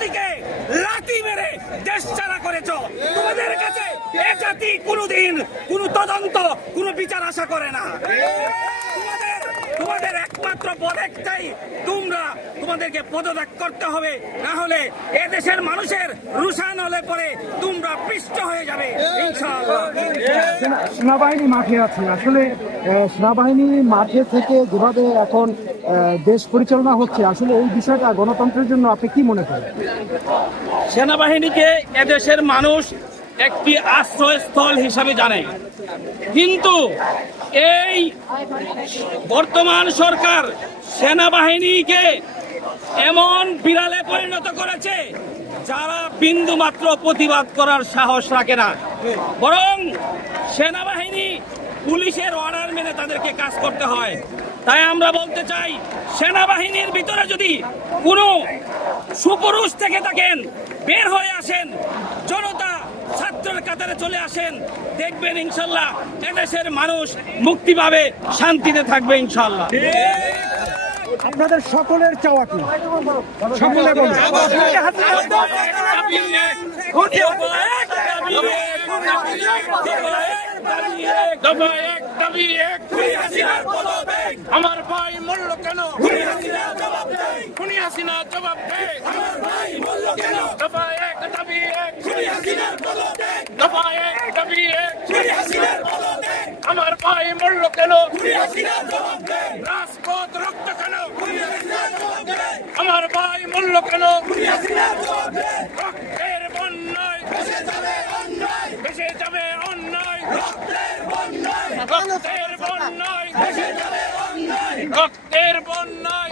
জাতিকে লাথি মেরে দেশ ছাড়া করেছো। তোমাদের কাছে এ জাতি কোনোদিন কোনো তদন্ত, কোনো বিচার আশা করে না। তোমাদের একমাত্র পদ একটাই, তোমাদেরকে পদত্যাগ করতে হবে, না হলে এদেশের মানুষের রুশান হলে পরে তোমরা পিষ্ট হয়ে যাবে ইনশাআল্লাহ। সেনাবাহিনী মাঠে আছে, আসলে সেনাবাহিনী মাঠে থেকে যেভাবে এখন দেশ পরিচালনা হচ্ছে, আসলে এই বিষয়টা গণতন্ত্রের জন্য আপনি কি মনে করেন? সেনাবাহিনীকে এদেশের মানুষ একটি আশ্রয়স্থল হিসাবে জানে, কিন্তু এই বর্তমান সরকার সেনাবাহিনীকে এমন বিড়ালে পরিণত করেছে যারা বিন্দু মাত্র প্রতিবাদ করার সাহস রাখে না, বরং সেনাবাহিনী পুলিশের অর্ডার মেনে তাদেরকে কাজ করতে হয়। তাই আমরা বলতে চাই, সেনাবাহিনীর ভিতরে যদি কোনো সুপুরুষ থেকে থাকেন, বের হয়ে আসেন, জনতা ছাত্রের কাতারে চলে আসেন, দেখবেন ইনশাল্লাহ এদেশের মানুষ মুক্তি পাবে, শান্তিতে থাকবে ইনশাল্লাহ। আপনাদের সকলের চাওয়া কি? সকলে বলুন। আমার ভাই মরল কেন? খুনি হাসিনা জবাব দে। দফা এক দাবি এক, দফা এক দাবি এক। আমার ভাই মরল কেন? রাজপথ রক্ত কেন? আমার ভাই মরল কেন? রক্তের বন্যায় ভেসে যাবে অন্যায়, রক্তের বন্যায়, রক্তের বন্যায়।